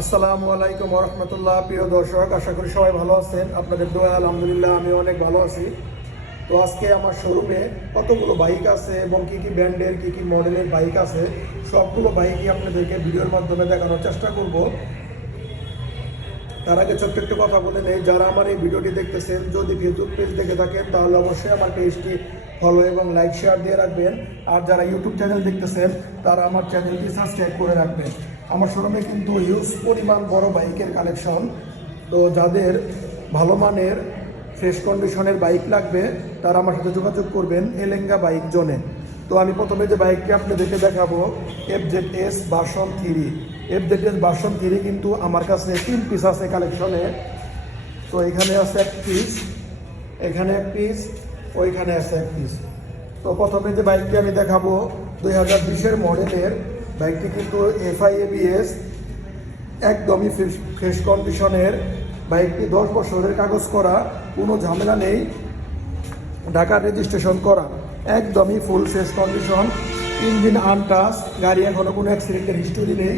আসসালামু আলাইকুম ওয়া রাহমাতুল্লাহ। প্রিয় দর্শক, আশা করি সবাই ভালো আছেন। আপনাদের দোয়া আলহামদুলিল্লাহ আমি অনেক ভালো আছি। তো আজকে আমার শোরুমে কতগুলো বাইক আছে এবং কী কী ব্র্যান্ডের কী কী মডেলের বাইক আছে সবগুলো বাইকই আপনাদেরকে ভিডিওর মাধ্যমে দেখানোর চেষ্টা করব। তার আগে ছোট্ট একটু কথা বলে নেই, যারা আমার এই ভিডিওটি দেখতেছেন যদি ফেসবুক পেজ দেখে থাকেন তাহলে অবশ্যই আমার পেজটি ফলো এবং লাইক শেয়ার দিয়ে রাখবেন। আর যারা ইউটিউব চ্যানেল দেখতেছেন তারা আমার চ্যানেলটি সাবস্ক্রাইব করে রাখবেন। আমার শোরুমে কিন্তু হিউজ পরিমাণ বড় বাইকের কালেকশন। তো যাদের ভালো মানের ফ্রেশ কন্ডিশনের বাইক লাগবে তারা আমার সাথে যোগাযোগ করবেন এলেঙ্গা বাইক জোনে। তো আমি প্রথমে যে বাইকটি আপনাদেরকে দেখাবো FZS ভার্সন 3। FZS ভার্সন 3 কিন্তু আমার কাছে 3 পিস আছে কালেকশনে। তো এখানে আছে এক পিস, এখানে এক পিস, ওইখানে আছে এক পিস। তো প্রথমে যে বাইকটি আমি দেখাবো 2020-এর মডেলের বাইকটি কিন্তু FI ABS একদমই ফ্রেশ কন্ডিশনের বাইকটি, 10 বছরের কাগজ করা, কোনো ঝামেলা নেই, ঢাকা রেজিস্ট্রেশন করা, একদমই full fresh condition, engine untouch, গাড়ি এখনও কোনো অ্যাক্সিডেন্টের হিস্টোরি নেই,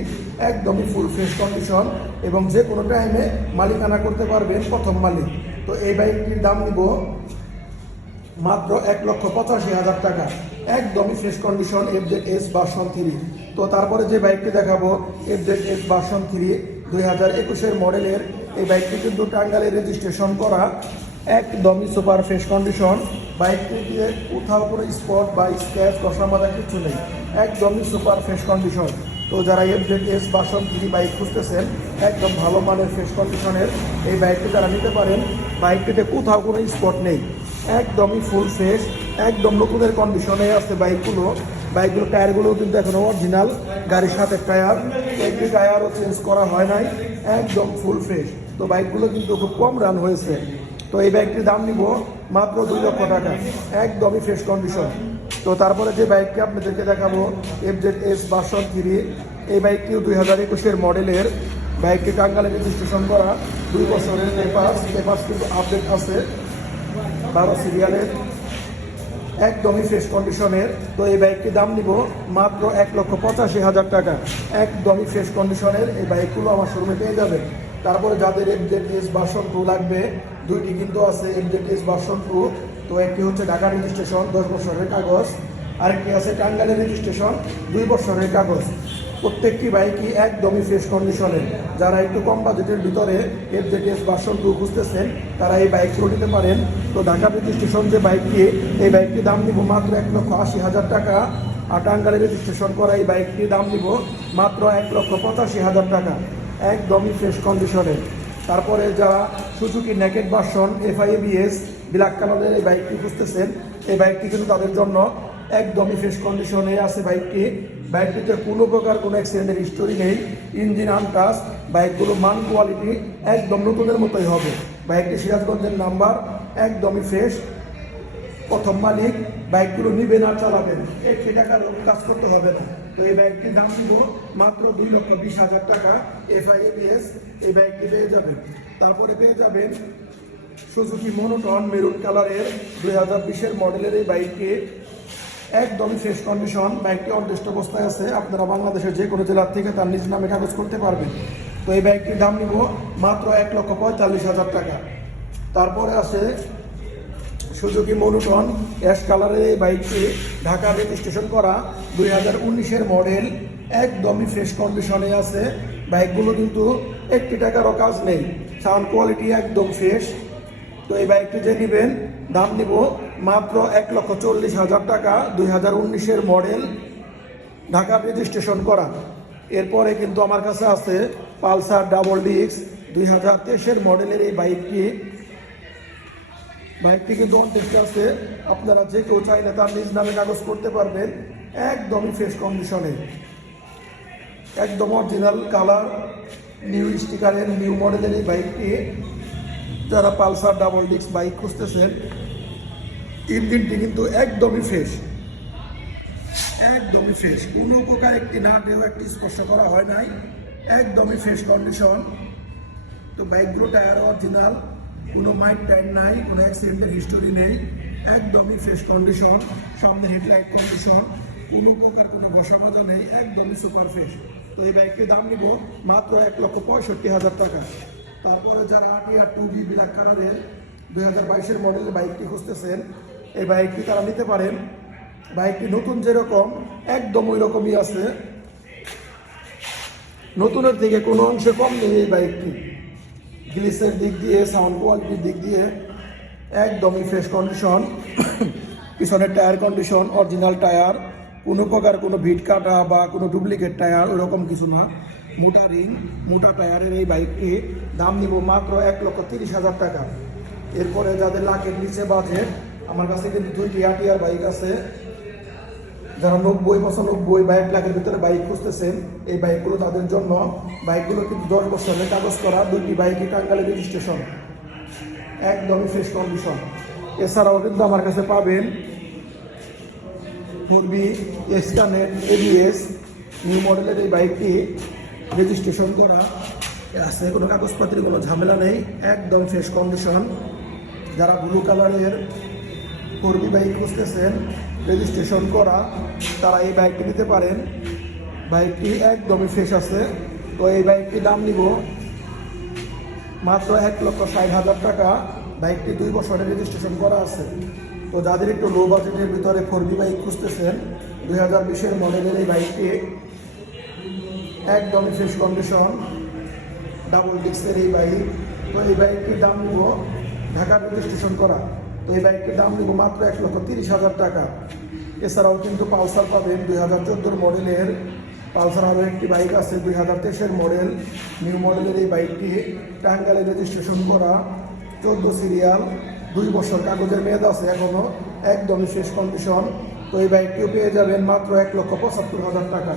একদমই ফুল ফ্রেশ কন্ডিশন এবং যে কোনো টাইমে মালিকানা করতে পারবেন প্রথম মালিক। তো এই বাইকটির দাম নিব মাত্র 1,85,000 টাকা, একদমই ফ্রেশ কন্ডিশন FZS ভার্সন 3। তো তারপরে যে বাইকটি দেখাবো FZS ভার্সন 3 2021-এর মডেলের। এই বাইকটি কিন্তু টাঙ্গাইলে রেজিস্ট্রেশন করা, একদমই সুপার ফ্রেশ কন্ডিশন। বাইকটি দিয়ে কোথাও কোনো স্পট বা স্ক্র্যাচ কষা মাথা কিছু নেই, একদমই সুপার ফ্রেশ কন্ডিশন। তো যারা FZS ভার্সন 3 বাইক খুঁজতেছেন একদম ভালো মানের ফ্রেশ কন্ডিশনের এই বাইকটি তারা নিতে পারেন। বাইকটিতে কোথাও কোনো স্পট নেই, একদমই ফুল ফ্রেশ, একদম নতুনের কন্ডিশনে আছে বাইকগুলো। টায়ারগুলোও কিন্তু এখনও অরিজিনাল, গাড়ির সাথে টায়ার, একটি টায়ারও চেঞ্জ করা হয় নাই, একদম ফুল ফ্রেশ। তো বাইকগুলো কিন্তু খুব কম রান হয়েছে। তো এই বাইকটির দাম নিব মাত্র 2 লক্ষ টাকা, একদমই ফ্রেশ কন্ডিশন। তো তারপরে যে বাইকটি আপনাদেরকে দেখাবো FZS ভার্সন 3। এই বাইকটিও 2021-এর মডেলের বাইকটি, টাঙ্গাইলে রেজিস্ট্রেশন করা, 2 বছরের পেপার কিন্তু আপডেট আছে, 12 সিরিয়ালের, একদমই ফ্রেশ কন্ডিশনের। তো এই বাইকটির দাম নিব মাত্র 1,85,000 টাকা, একদমই ফ্রেশ কন্ডিশনের এই বাইকগুলো আমার শোরুমে পেয়ে যাবেন। তারপরে যাদের FZS ভার্সন 2 লাগবে, দুইটি কিন্তু আছে FZS ভার্সন 2। তো একটি হচ্ছে ঢাকা রেজিস্ট্রেশন 10 বছরের কাগজ, আরেকটি আছে টাঙ্গাইলের রেজিস্ট্রেশন 2 বছরের কাগজ। প্রত্যেকটি বাইকই একদমই ফ্রেশ কন্ডিশনের। যারা একটু কম বাজেটের ভিতরে FZS ভার্সন 2 খুঁজতেছেন তারা এই বাইকগুলো নিতে পারেন। তো ঢাকা রেজিস্ট্রেশন যে বাইকটি, এই বাইকটির দাম নিব মাত্র 1,80,000 টাকা। আর টাঙ্গাইলে রেজিস্ট্রেশন করা এই বাইকটির দাম নিব মাত্র 1,85,000 টাকা, একদমই ফ্রেশ কন্ডিশনের। তারপরে যারা Suzuki naked version FI ABS black কালারের এই বাইকটি খুঁজতেছেন, এই বাইকটি কিন্তু তাদের জন্য একদমই ফ্রেশ কন্ডিশনে আছে বাইকটিতে কোনো প্রকার কোনো অ্যাক্সিডেন্টের হিস্টোরি নেই, ইঞ্জিন আনটাচ, বাইকগুলো মান কোয়ালিটি একদম নতুনের মতোই হবে। বাইকটি সিরাজগঞ্জের নাম্বার, একদমই ফ্রেশ, প্রথম মালিক। বাইকগুলো নিবেন আর চালাবেন, 1 টাকার কাজ করতে হবে না। তো এই বাইকটির দাম দিব মাত্র 2,20,000 টাকা, FI ABS এই বাইকটি পেয়ে যাবেন। তারপরে পেয়ে যাবেন সুজুকি মনোটন মেরুন কালারের 2020-এর মডেলের এই বাইকটি, একদমই ফ্রেশ কন্ডিশন। বাইকটি অনটেস্ট অবস্থায় আছে, আপনারা বাংলাদেশের যে কোনো জেলার থেকে তার নিজ নামে কাগজ করতে পারবেন। তো এই বাইকটির দাম নিব মাত্র 1,45,000 টাকা। তারপরে আছে সুজুকি মনোটন অ্যাশ কালারের এই বাইকটি, ঢাকা রেজিস্ট্রেশন করা, 2019-এর মডেল, একদমই ফ্রেশ কন্ডিশনে আছে। বাইকগুলো কিন্তু 1 টাকারও কাজ নেই, সাউন্ড কোয়ালিটি একদম ফ্রেশ। তো এই বাইকটি যে নেবেন দাম নিব মাত্র 1,40,000 টাকা, 2019-এর মডেল, ঢাকা রেজিস্ট্রেশন করা। এরপরে কিন্তু আমার কাছে আছে পালসার ডাবল ডিস্ক 2023-এর মডেলের এই বাইকটি কিন্তু অনটেস্ট আছে, আপনারা যে কেউ চাইলে তার নিজ নামে কাগজ করতে পারবেন, একদমই ফ্রেশ কন্ডিশনে, একদম অরিজিনাল কালার, নিউ স্টিকারের নিউ মডেলের এই বাইকটি। যারা পালসার ডাবল ডিস্ক বাইক খুঁজতেছেন, ইঞ্জিনটি কিন্তু একদমই ফ্রেশ, একদমই ফ্রেশ, কোনো প্রকার একটি নাটেও একটি স্পর্শ করা হয় নাই, একদমই ফ্রেশ কন্ডিশন। তো বাইকগুলো টায়ার অরিজিনাল, কোনো মাইট টাইম নাই, কোনো অ্যাক্সিডেন্টের হিস্টোরি নেই, একদমই ফ্রেশ কন্ডিশন। সামনে হেডলাইট কন্ডিশন, কোনো প্রকার কোনো ঘষা মাজা নেই, একদমই সুপার ফ্রেশ। তো এই বাইকটির দাম নিব মাত্র 1,65,000 টাকা। তারপরে যারা আটিয়া 2B ব্ল্যাক কালারের 2022-এর মডেলের বাইকটি খুঁজতেছেন, এই বাইকটি তারা নিতে পারেন। বাইকটি নতুন যেরকম একদম ওই রকমই আছে, নতুনের থেকে কোনো অংশে কম নেই এই বাইকটি। গ্লিসের দিক দিয়ে, সাউন্ড কোয়ালিটির দিক দিয়ে একদমই ফ্রেশ কন্ডিশন। পিছনের টায়ার কন্ডিশন অরিজিনাল টায়ার, কোনো প্রকার কোনো ভিট কাটা বা কোনো ডুপ্লিকেট টায়ার ওরকম কিছু না। মোটা রিং, মোটা টায়ারের এই বাইকটি দাম নিব মাত্র 1,30,000 টাকা। এরপরে যাদের লাখের নিচে বাজেট, আমার কাছে কিন্তু 2টি আটিয়ার বাইক আছে। যারা 90-95 বা 1 লাখের ভিতরে বাইক খুঁজতেছেন, এই বাইকগুলো তাদের জন্য। বাইকগুলো কিন্তু 10 বছরের কাগজ করা, 2টি বাইকই টাঙ্গাইল রেজিস্ট্রেশন, একদমই ফ্রেশ কন্ডিশন। এছাড়াও কিন্তু আমার কাছে পাবেন 4B এক্সকানেট ABS নিউ মডেলের এই বাইকটি রেজিস্ট্রেশন করা আছে, কোনো কাগজপত্রের কোনো ঝামেলা নেই, একদম ফ্রেশ কন্ডিশন। যারা ব্লু কালারের 4B বাইক খুঁজতেছেন রেজিস্ট্রেশন করা, তারা এই বাইকটি নিতে পারেন। বাইকটি একদমই ফ্রেশ আছে। তো এই বাইকটির দাম নিব মাত্র 1,60,000 টাকা। বাইকটি 2 বছরের রেজিস্ট্রেশন করা আছে। তো যাদের একটু লো বাজেটের ভিতরে 4B বাইক খুঁজতেছেন, 2020-এর মডেলের এই বাইকটি একদমই ফ্রেশ কন্ডিশন, ডাবল ডিস্কের এই বাইক। তো এই বাইকটির দাম নিব, ঢাকা রেজিস্ট্রেশন করা। তো এই বাইকটির দাম নিব মাত্র 1,30,000 টাকা। এছাড়াও কিন্তু পালসার পাবেন 2014 মডেলের। পালসার আরও একটি বাইক আছে 2023-এর মডেল, নিউ মডেলের এই বাইকটি টাঙ্গাইলে রেজিস্ট্রেশন করা, 14 সিরিয়াল, 2 বছর কাগজের মেয়াদ আছে এখনও, একদমই ফ্রেশ কন্ডিশন। তো এই বাইকটিও পেয়ে যাবেন মাত্র 1,75,000 টাকা।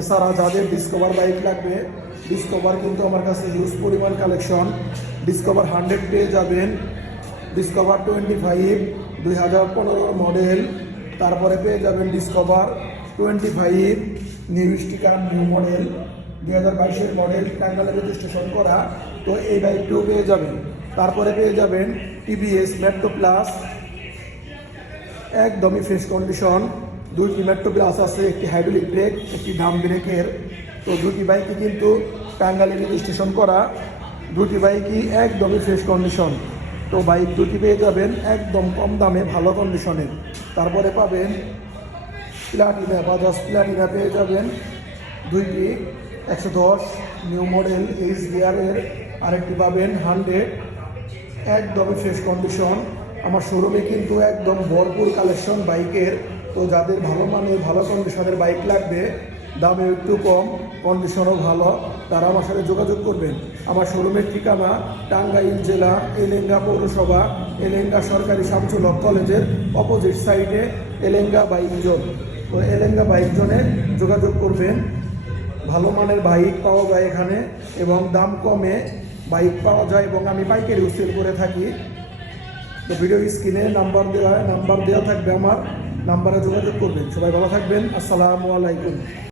এছাড়া যাদের ডিসকভার বাইক লাগবে, ডিসকভার কিন্তু আমার কাছে হিউজ পরিমাণ কালেকশন। ডিসকভার 100 পেয়ে যাবেন, ডিসকভার 25 2015 মডেল, তারপরে পেয়ে যাবেন discover 25 new sticker new model 2022-এর মডেল, টাঙ্গাইলে রেজিস্ট্রেশন করা। তো এই বাইকটিও পেয়ে যাবেন। তারপরে পেয়ে যাবেন TVS মেট্রো প্লাস, একদমই ফ্রেশ কন্ডিশন, 2টি মেট্রো প্লাস আছে, একটি হাইড্রোলিক ব্রেক, একটি ডাম ব্রেকের। তো 2টি বাইকই কিন্তু টাঙ্গাইলে রেজিস্ট্রেশন করা, 2টি বাইকই একদমই ফ্রেশ কন্ডিশন। তো বাইক 2টি পেয়ে যাবেন একদম কম দামে, ভালো কন্ডিশনের। তারপরে পাবেন প্লাটিনা, বাজাজ প্লাটিনা পেয়ে যাবেন 2টি 110 নিউ মডেল এইচ গিয়ারের, আরেকটি পাবেন 100, একদমই ফ্রেশ কন্ডিশন। আমার শোরুমে কিন্তু একদম ভরপুর কালেকশন বাইকের। তো যাদের ভালো মানের ভালো কন্ডিশনের বাইক লাগবে, দামে একটু কম, কন্ডিশনও ভালো, তারা আমার সাথে যোগাযোগ করবেন। আমার শোরুমের ঠিকানা টাঙ্গাইল জেলা এলেঙ্গা পৌরসভা, এলেঙ্গা সরকারি শামসুল হক কলেজের অপোজিট সাইডে এলেঙ্গা বাইক জোন। তো এলেঙ্গা বাইক জোনে যোগাযোগ করবেন। ভালো মানের বাইক পাওয়া যায় এখানে এবং দাম কমে বাইক পাওয়া যায়, এবং আমি পাইকারিও সেল করে থাকি। তো ভিডিও স্ক্রিনে নাম্বার দেওয়া থাকবে, আমার নাম্বারে যোগাযোগ করবেন। সবাই ভালো থাকবেন, আসসালামু আলাইকুম।